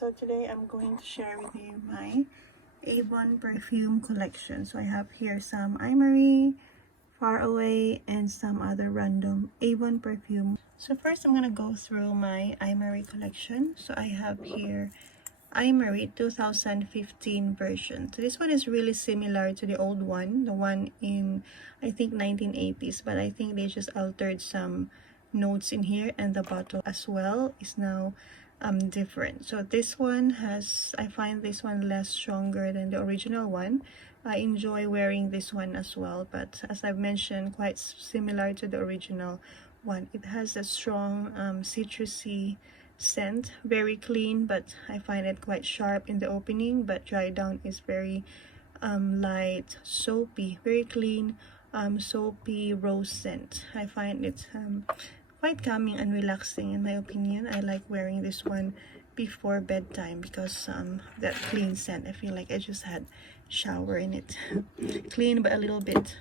So today I'm going to share with you my Avon Perfume collection. So I have here some Imari, Far Away, and some other random Avon Perfume. So first I'm going to go through my Imari collection. So I have here Imari 2015 version. So this one is really similar to the old one, the one in I think 1980s, but I think they just altered some notes in here, and the bottle as well is now different. So this one has, I find this one less stronger than the original one. I enjoy wearing this one as well, but as I've mentioned, quite similar to the original one. It has a strong citrusy scent, very clean, but I find it quite sharp in the opening, but dry down is very light, soapy, very clean, soapy rose scent. I find it quite calming and relaxing in my opinion. I like wearing this one before bedtime because that clean scent, I feel like I just had shower in it. Clean but a little bit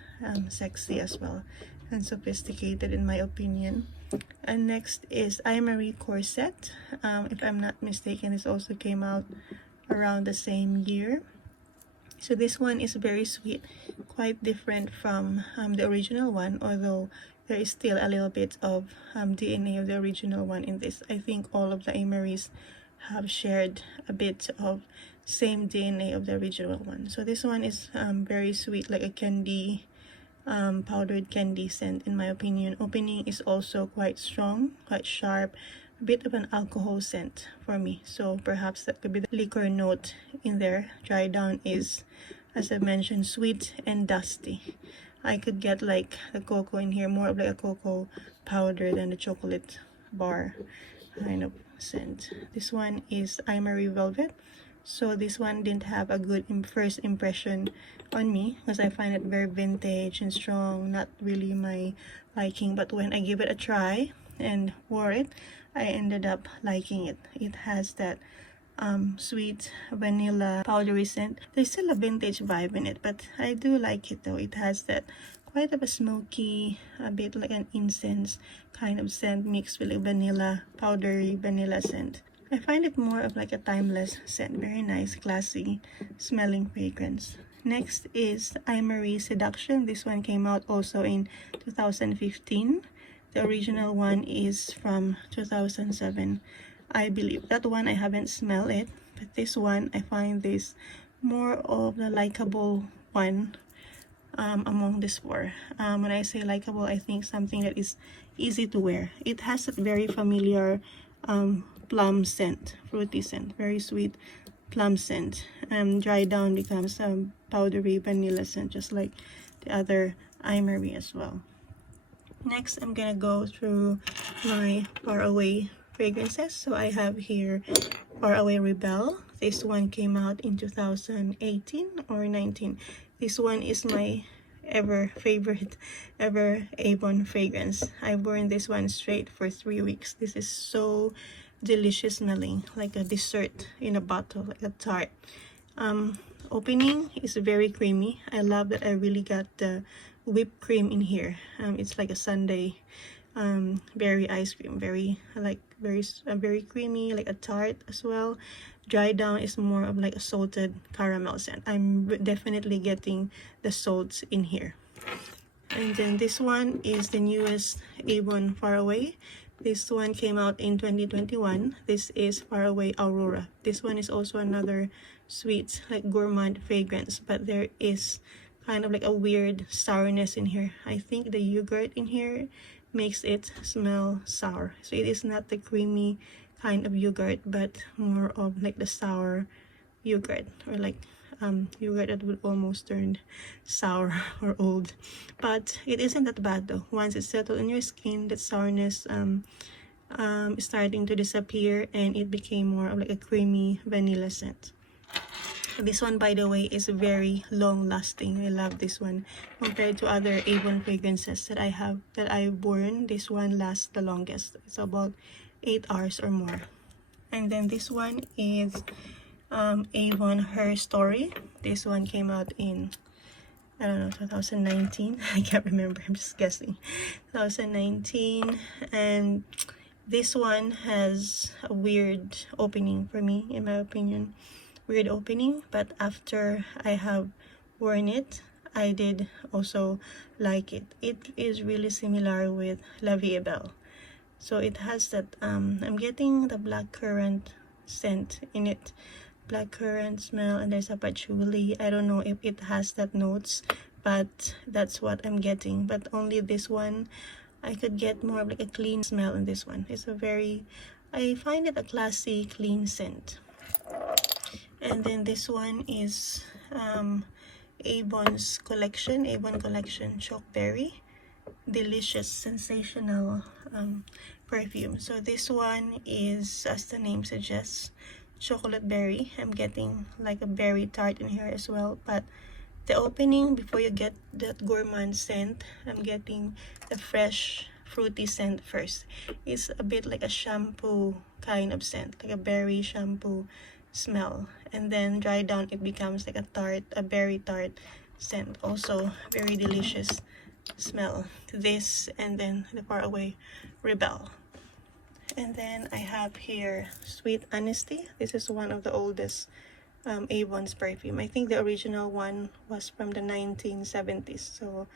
sexy as well, and sophisticated in my opinion. And next is Imari Corset. If I'm not mistaken, this also came out around the same year. So this one is very sweet, quite different from the original one, although there is still a little bit of DNA of the original one in this. I think all of the Imaris have shared a bit of same DNA of the original one. So this one is very sweet, like a candy, powdered candy scent in my opinion. Opening is also quite strong, quite sharp, a bit of an alcohol scent for me. So perhaps that could be the liquor note in there. Dry down is, as I mentioned, sweet and dusty. I could get like the cocoa in here, more of like a cocoa powder than the chocolate bar kind of scent. This one is Imari Velvet. So this one didn't have a good first impression on me because I find it very vintage and strong, not really my liking. But when I give it a try and wore it, I ended up liking it. It has that sweet vanilla powdery scent. There's still a vintage vibe in it, but I do like it though. It has that quite of a smoky, a bit like an incense kind of scent mixed with a vanilla, powdery vanilla scent. I find it more of like a timeless scent. Very nice, classy smelling fragrance. Next is Imari Seduction. This one came out also in 2015. The original one is from 2007. I believe that one I haven't smelled it, but this one I find this more of the likable one among these four. When I say likable, I think something that is easy to wear. It has a very familiar plum scent, fruity scent, very sweet plum scent. Dry down becomes a powdery vanilla scent, just like the other Imari as well. Next, I'm gonna go through my Far Away fragrances. So I have here Far Away Rebel. This one came out in 2018 or 19. This one is my favorite ever Avon fragrance. I've worn this one straight for 3 weeks. This is so delicious smelling, like a dessert in a bottle, like a tart. Opening is very creamy. I love that I really got the whipped cream in here. It's like a sundae berry ice cream, very creamy, like a tart as well. Dry down is more of like a salted caramel scent. I'm definitely getting the salts in here. And then this one is the newest Avon Far Away. This one came out in 2021. This is Far Away Aurora. This one is also another sweet, like gourmand fragrance, but there is kind of like a weird sourness in here. I think the yogurt in here makes it smell sour. So it is not the creamy kind of yogurt, but more of like the sour yogurt, or like yogurt that would almost turn sour or old. But it isn't that bad though. Once it's settled in your skin, that sourness is starting to disappear, and it became more of like a creamy vanilla scent. This one, by the way, is very long lasting. I love this one compared to other Avon fragrances that I've worn. This one lasts the longest. It's about 8 hours or more. And then this one is Avon Her Story. This one came out in, I don't know, 2019. I can't remember, I'm just guessing. 2019, and This one has a weird opening for me, in my opinion. Weird opening, but after I have worn it, I did also like it. It is really similar with La Vie Belle. So it has that, I'm getting the black currant scent in it. Black currant smell, and there's a patchouli. I don't know if it has that notes, but that's what I'm getting. But only this one, I could get more of like a clean smell in this one. It's a very, I find it a classy, clean scent. And then this one is Avon's collection, Avon Collection Chokeberry. Delicious, sensational perfume. So this one is, as the name suggests, chocolate berry. I'm getting like a berry tart in here as well, but the opening, before you get that gourmand scent, I'm getting the fresh fruity scent first. It's a bit like a shampoo kind of scent, like a berry shampoo smell, and then dry down it becomes like a tart, a berry tart scent. Also very delicious smell. This, and then the Far Away Rebel. And then I have here Sweet Honesty. This is one of the oldest Avon's perfume. I think the original one was from the 1970s, so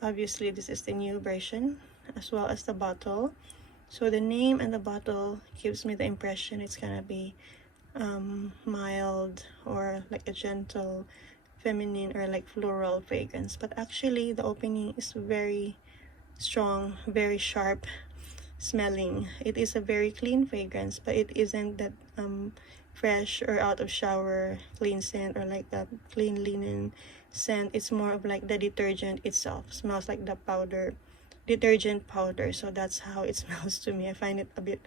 obviously this is the new version, as well as the bottle. So the name and the bottle gives me the impression it's gonna be mild, or like a gentle feminine, or like floral fragrance, but actually the opening is very strong, very sharp smelling. It is a very clean fragrance, but it isn't that fresh or out of shower clean scent, or like that clean linen scent. It's more of like the detergent itself. Smells like the powder, detergent powder. So that's how it smells to me. I find it a bit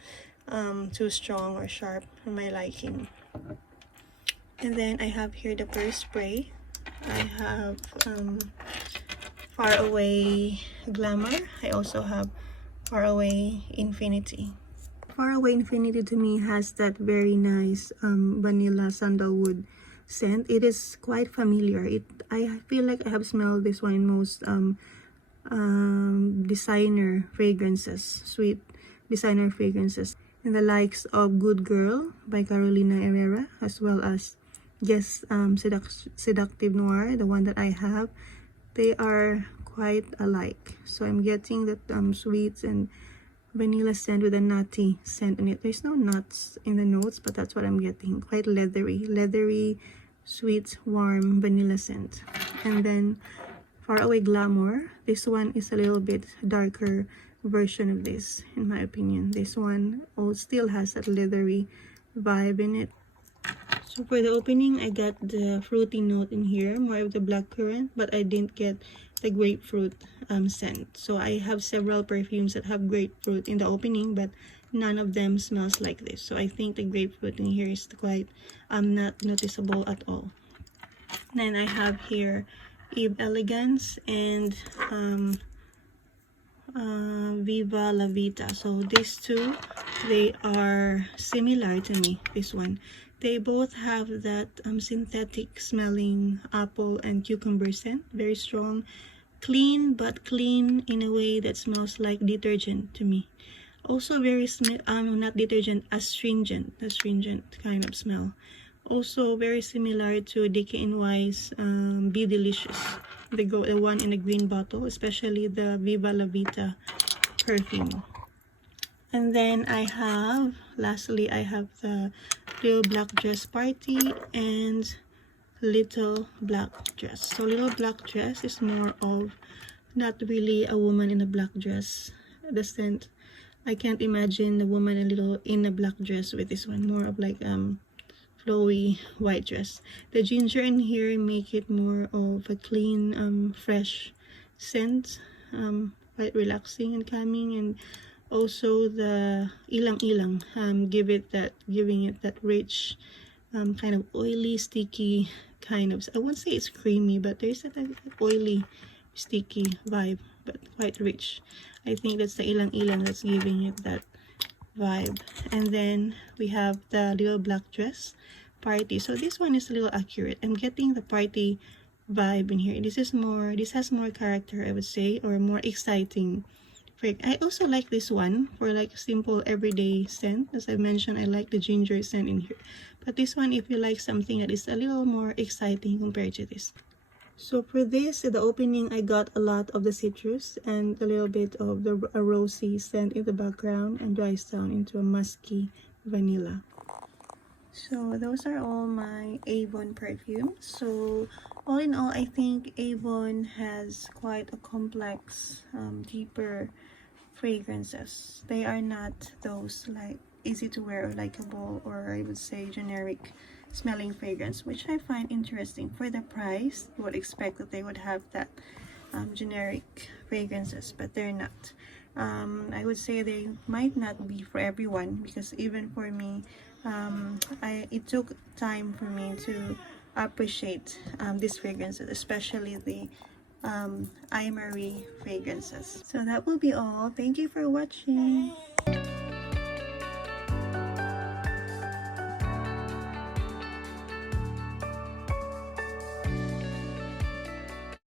too strong or sharp for my liking. And then I have here the first spray. I have Far Away Glamour. I also have Far Away Infinity. Far Away Infinity to me has that very nice vanilla sandalwood scent. It is quite familiar. I feel like I have smelled this one in most designer fragrances, sweet designer fragrances, and the likes of Good Girl by Carolina Herrera, as well as Seductive Noir, the one that I have. They are quite alike. So I'm getting that sweets and vanilla scent with a nutty scent in it. There's no nuts in the notes, but that's what I'm getting. Quite leathery, sweet, warm vanilla scent. And then Far Away Glamour. This one is a little bit darker version of this, in my opinion. This one still has that leathery vibe in it. So for the opening, I got the fruity note in here, more of the blackcurrant, but I didn't get the grapefruit scent. So I have several perfumes that have grapefruit in the opening, but none of them smells like this. So I think the grapefruit in here is quite not noticeable at all. Then I have here Eve Elegance and Viva La Vita. So these two, they are similar to me. This one, they both have that synthetic smelling apple and cucumber scent, very strong, clean, but clean in a way that smells like detergent to me. Also very not detergent, astringent kind of smell. Also very similar to DKNY's Be Delicious, the one in the green bottle, especially the Viva La Vita perfume. And then I have, lastly, I have the Little Black Dress Party and Little Black Dress. So Little Black Dress is more of not really a woman in a black dress. The scent, I can't imagine the woman in a black dress with this one. More of like flowy white dress. The ginger in here make it more of a clean, fresh scent, quite relaxing and calming, and also the ilang ilang giving it that rich, kind of oily, sticky kind of. I won't say it's creamy, but there's that oily, sticky vibe, but quite rich. I think that's the ilang ilang that's giving it that vibe. And then we have the Little Black Dress Party. So this one is a little accurate. I'm getting the party vibe in here. This has more character, I would say, or more exciting I also like this one for like simple everyday scent. As I mentioned, I like the ginger scent in here. But this one, if you like something that is a little more exciting compared to this. So for this, the opening, I got a lot of the citrus and a little bit of a rosy scent in the background and dries down into a musky vanilla. So those are all my Avon perfumes. So all in all, I think Avon has quite a complex, deeper fragrances. They are not those like easy to wear or likable, or I would say generic smelling fragrance, which I find interesting. For the price, you would expect that they would have that generic fragrances, but they're not. I would say they might not be for everyone, because even for me, it took time for me to appreciate these fragrances, especially the Imari fragrances. So that will be all. Thank you for watching.